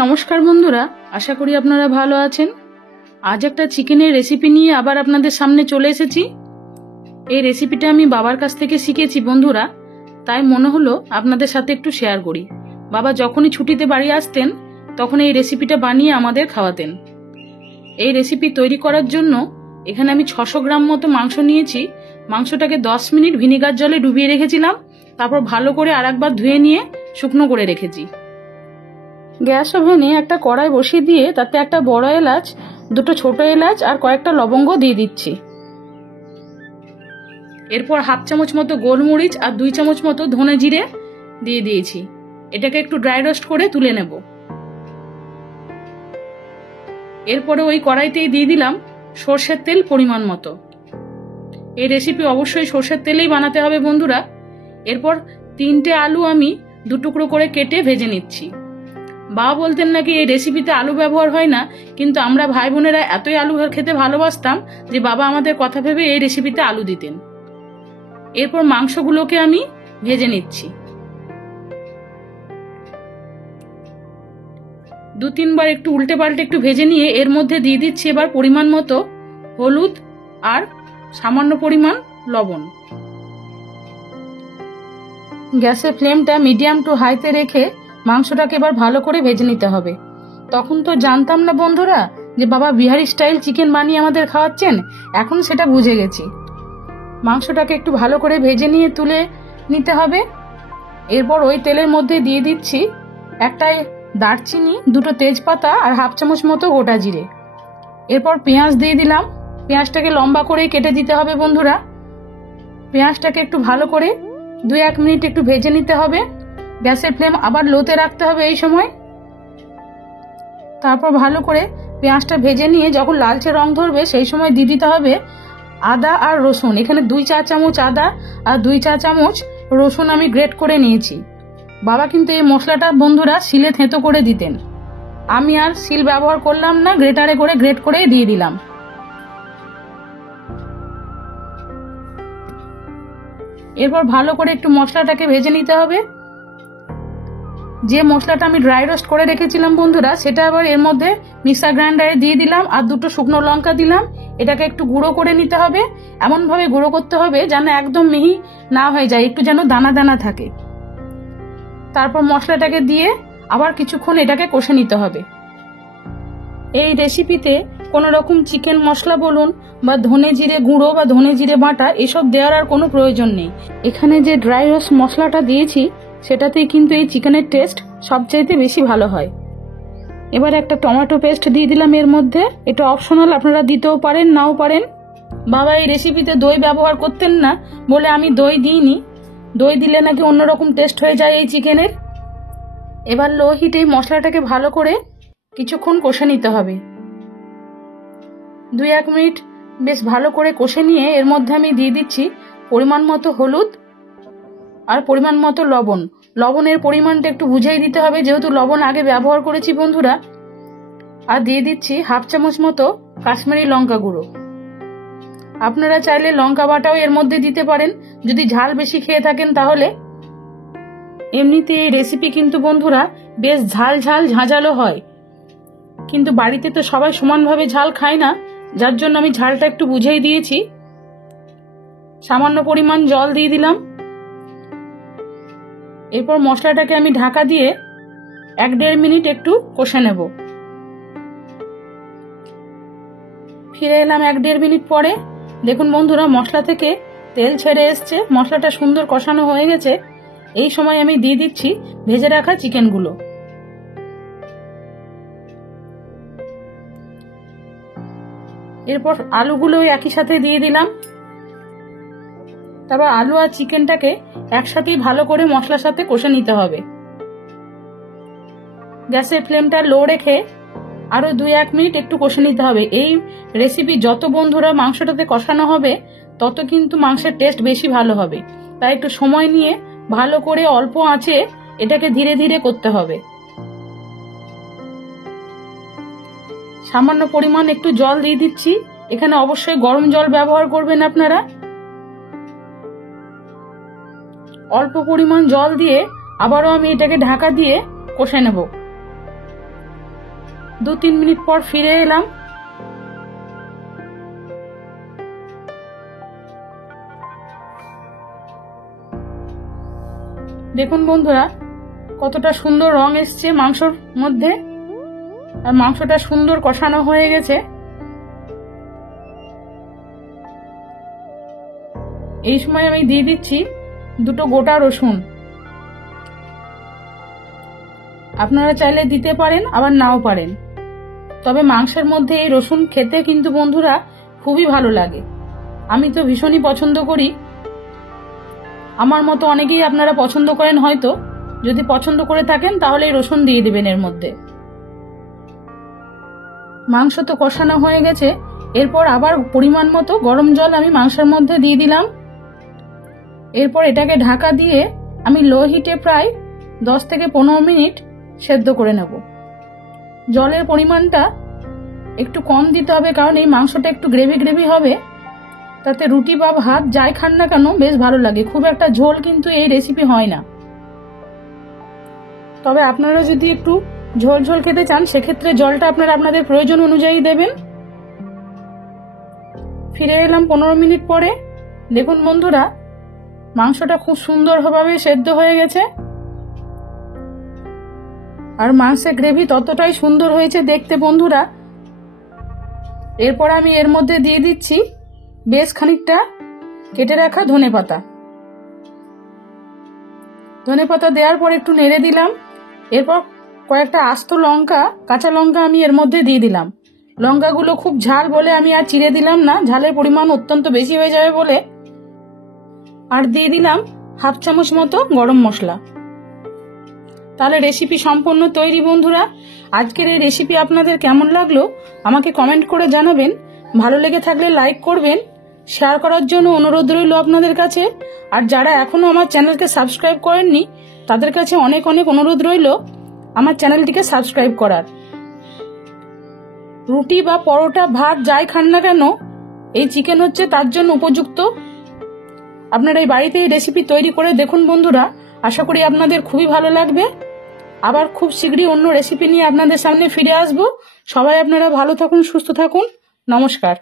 নমস্কার বন্ধুরা, আশা করি আপনারা ভালো আছেন। আজ একটা চিকেনের রেসিপি নিয়ে আবার আপনাদের সামনে চলে এসেছি। এই রেসিপিটা আমি বাবার কাছ থেকে শিখেছি বন্ধুরা, তাই মনে হলো আপনাদের সাথে একটু শেয়ার করি। বাবা যখনই ছুটিতে বাড়ি আসতেন তখন এই রেসিপিটা বানিয়ে আমাদের খাওয়াতেন। এই রেসিপি তৈরি করার জন্য এখানে আমি 600 গ্রাম মতো মাংস নিয়েছি। মাংসটাকে 10 মিনিট ভিনিগার জলে ডুবিয়ে রেখেছিলাম, তারপর ভালো করে আরেকবার ধুয়ে নিয়ে শুকনো করে রেখেছি। গ্যাস ওভেনে একটা কড়াই বসিয়ে দিয়ে তাতে একটা বড় এলাচ, দুটো ছোট এলাচ আর কয়েকটা লবঙ্গ দিয়ে দিচ্ছি। এরপর হাফ চামচ মতো গোলমরিচ আর 2 চামচ মতো ধনে জিরে দিয়ে দিয়েছি। এটাকে একটু ড্রাই রোস্ট করে তুলে নেব। এরপরে ওই কড়াইতেই দিয়ে দিলাম সর্ষের তেল পরিমাণ মতো। এই রেসিপি অবশ্যই সর্ষের তেলেই বানাতে হবে বন্ধুরা। এরপর 3টে আলু আমি 2 টুকরো করে কেটে ভেজে নিচ্ছি। বাবা বলতেন নাকি এই রেসিপিতে আলু ব্যবহার হয় না, কিন্তু আমরা ভাই বোনেরা এতই আলু খেতে ভালোবাসতাম যে বাবা আমাদের কথা ভেবে এই রেসিপিতে আলু দিতেন। এরপর মাংসগুলোকে আমি ভেজে নিচ্ছি। 2-3 বার একটু উল্টে পাল্টে একটু ভেজে নিয়ে এর মধ্যে দিয়ে দিচ্ছি এবার পরিমাণ মতো হলুদ আর সামান্য পরিমাণ লবণ। গ্যাসের ফ্লেমটা মিডিয়াম টু হাইতে রেখে মাংসটাকে এবার ভালো করে ভেজে নিতে হবে। তখন তো জানতাম না বন্ধুরা যে বাবা বিহারি স্টাইল চিকেন বানিয়ে আমাদের খাওয়াচ্ছেন, এখন সেটা বুঝে গেছি। মাংসটাকে একটু ভালো করে ভেজে নিয়ে তুলে নিতে হবে। এরপর ওই তেলের মধ্যে দিয়ে দিচ্ছি একটা দারচিনি, 2টো তেজপাতা আর হাফ চামচ মতো গোটা জিরে। এরপর পেঁয়াজ দিয়ে দিলাম। পেঁয়াজটাকে লম্বা করে কেটে দিতে হবে বন্ধুরা। পেঁয়াজটাকে একটু ভালো করে 2-1 মিনিট একটু ভেজে নিতে হবে। গ্যাসের ফ্লেম আবার লোতে রাখতে হবে এই সময়। তারপর ভালো করে পেঁয়াজটা ভেজে নিয়ে যখন লালচে রং ধরবে সেই সময় দিয়ে দিতে হবে আদা আর রসুন। এখানে 2 চা চামচ আদা আর 2 চা চামচ রসুন আমি গ্রেট করে নিয়েছি। বাবা কিন্তু এই মশলাটা বন্ধুরা শিলে থেঁতো করে দিতেন, আমি আর শিল ব্যবহার করলাম না, গ্রেটারে করে গ্রেট করে দিয়ে দিলাম। এরপর ভালো করে একটু মশলাটাকে ভেজে নিতে হবে। যে মশলাটা আমি ড্রাই রোস্ট করে রেখেছিলাম বন্ধুরা, সেটা আবার এর মধ্যে মিক্সার গ্রাইন্ডারে দিয়ে দিলাম আর 2টো শুকনো লঙ্কা দিলাম। এটাকে একটু গুঁড়ো করে নিতে হবে। এমন ভাবে গুঁড়ো করতে হবে যেন একদম মিহি না হয়ে যায়, একটু যেন দানা দানা থাকে। তারপর মশলাটাকে দিয়ে আবার কিছুক্ষণ এটাকে কষে নিতে হবে। এই রেসিপিতে কোনো রকম চিকেন মশলা বলুন বা ধনে জিরে গুঁড়ো বা ধনে জিরে বাটা এসব দেওয়ার আর কোনো প্রয়োজন নেই। এখানে যে ড্রাই রোস্ট মশলাটা দিয়েছি সেটাতেই কিন্তু এই চিকেনের টেস্ট সবচাইতে বেশি ভালো হয়। এবার একটা টমেটো পেস্ট দিয়ে দিলাম এর মধ্যে। এটা অপশনাল, আপনারা দিতেও পারেন নাও পারেন। বাবা এই রেসিপিতে দই ব্যবহার করতেন না বলে আমি দই দিইনি। দই দিলে নাকি অন্যরকম টেস্ট হয়ে যায় এই চিকেনের। এবার লো হিটে মশলাটাকে ভালো করে কিছুক্ষণ কষে নিতে হবে। 2-1 মিনিট বেশ ভালো করে কষে নিয়ে এর মধ্যে আমি দিয়ে দিচ্ছি পরিমাণ মতো হলুদ আর পরিমাণ মতো লবণ। লবণের পরিমাণটা একটু বুঝেই দিতে হবে যেহেতু লবণ আগে ব্যবহার করেছি বন্ধুরা। আর দিয়ে দিচ্ছি হাফ চামচ মতো কাশ্মীরি লঙ্কা গুঁড়ো। আপনারা চাইলে লঙ্কা বাটাও এর মধ্যে দিতে পারেন যদি ঝাল বেশি খেয়ে থাকেন তাহলে। এমনিতে এই রেসিপি কিন্তু বন্ধুরা বেশ ঝাল ঝাল ঝাঁঝালো হয়, কিন্তু বাড়িতে তো সবাই সমানভাবে ঝাল খায় না, যার জন্য আমি ঝালটা একটু বুঝেই দিয়েছি। সামান্য পরিমাণ জল দিয়ে দিলাম। এরপর মশলাটাকে আমি ঢাকা দিয়ে 1-1.5 মিনিট একটু কষে নেব। ফিরে এলাম 1-1.5 মিনিট পরে। দেখুন বন্ধুরা মশলা থেকে তেল ছেড়ে এসছে, মশলাটা সুন্দর কষানো হয়ে গেছে। এই সময় আমি দিয়ে দিচ্ছি ভেজে রাখা চিকেনগুলো। এরপর আলুগুলো একই সাথে দিয়ে দিলাম। তারপর আলু আর চিকেনটাকে একসাথেই ভালো করে মশলার সাথে কষে নিতে হবে। গ্যাসের ফ্লেমটা লো রেখে আরো 2-1 মিনিট একটু কষে নিতে হবে। এই রেসিপি যত বন্ধুরা মাংসটাতে কষানো হবে তত কিন্তু মাংসের টেস্ট বেশি ভালো হবে, তাই একটু সময় নিয়ে ভালো করে অল্প আঁচে এটাকে ধীরে ধীরে করতে হবে। সামান্য পরিমাণ একটু জল দিয়ে দিচ্ছি। এখানে অবশ্যই গরম জল ব্যবহার করবেন আপনারা। অল্প পরিমাণ জল দিয়ে আবারও আমি এটাকে ঢাকা দিয়ে কষে নেব। 2-3 মিনিট পর ফিরে এলাম। দেখুন বন্ধুরা কতটা সুন্দর রং এসছে মাংসর মধ্যে, আর মাংসটা সুন্দর কষানো হয়ে গেছে। এই সময় আমি দিয়ে দিচ্ছি 2 গোটা রসুন। আপনারা চাইলে দিতে পারেন আবার নাও পারেন, তবে মাংসের মধ্যে এই রসুন খেতে কিন্তু বন্ধুরা খুবই ভালো লাগে। আমি তো ভীষণই পছন্দ করি। আমার মতো অনেকেই আপনারা পছন্দ করেন হয়তো, যদি পছন্দ করে থাকেন তাহলে এই রসুন দিয়ে দিবেন এর মধ্যে। মাংস তো কষানো হয়ে গেছে, এরপর আবার পরিমাণ মতো গরম জল আমি মাংসের মধ্যে দিয়ে দিলাম। এরপর এটাকে ঢাকা দিয়ে আমি লো হিটে প্রায় 10 থেকে 15 মিনিট সেদ্ধ করে নেব। জলের পরিমাণটা একটু কম দিতে হবে, কারণ এই মাংসটা একটু গ্রেভি গ্রেভি হবে, তাতে রুটি বা ভাত যাই খান না কেন বেশ ভালো লাগে। খুব একটা ঝোল কিন্তু এই রেসিপি হয় না, তবে আপনারা যদি একটু ঝোল ঝোল খেতে চান সেক্ষেত্রে জলটা আপনারা আপনাদের প্রয়োজন অনুযায়ী দেবেন। ফিরে এলাম 15 মিনিট পরে। দেখুন বন্ধুরা মাংসটা খুব সুন্দরভাবে সেদ্ধ হয়ে গেছে, আর মাংসের গ্রেভি ততটাই সুন্দর হয়েছে দেখতে বন্ধুরা। এরপর আমি এর মধ্যে দিয়ে দিচ্ছি বেশ খানিকটা কেটে রাখা ধনেপাতা। ধনেপাতা দেওয়ার পর একটু নেড়ে দিলাম। এরপর কয়েকটা আস্ত লঙ্কা, কাঁচা লঙ্কা আমি এর মধ্যে দিয়ে দিলাম। লঙ্কাগুলো খুব ঝাল বলে আমি আর চিড়ে দিলাম না, ঝালের পরিমাণ অত্যন্ত বেশি হয়ে যাবে বলে। আর দিয়ে দিলাম 1/2 চামচ মতো গরম মশলা। তাহলে রেসিপি সম্পূর্ণ তৈরি বন্ধুরা। আজকের এই রেসিপি আপনাদের কেমন লাগলো আমাকে কমেন্ট করে জানাবেন। ভালো লেগে থাকলে লাইক করবেন, শেয়ার করার জন্য অনুরোধ রইল আপনাদের কাছে। আর যারা এখনো আমার চ্যানেলকে সাবস্ক্রাইব করেননি তাদের কাছে অনেক অনেক অনুরোধ রইল আমার চ্যানেলটিকে সাবস্ক্রাইব করার। রুটি বা পরোটা ভাত যাই খান না কেন এই চিকেন হচ্ছে তার জন্য উপযুক্ত। আপনারা এই বাড়িতে এই রেসিপি তৈরি করে দেখুন বন্ধুরা, আশা করি আপনাদের খুবই ভালো লাগবে। আবার খুব শীঘ্রই অন্য রেসিপি নিয়ে আপনাদের সামনে ফিরে আসবো। সবাই আপনারা ভালো থাকুন, সুস্থ থাকুন। নমস্কার।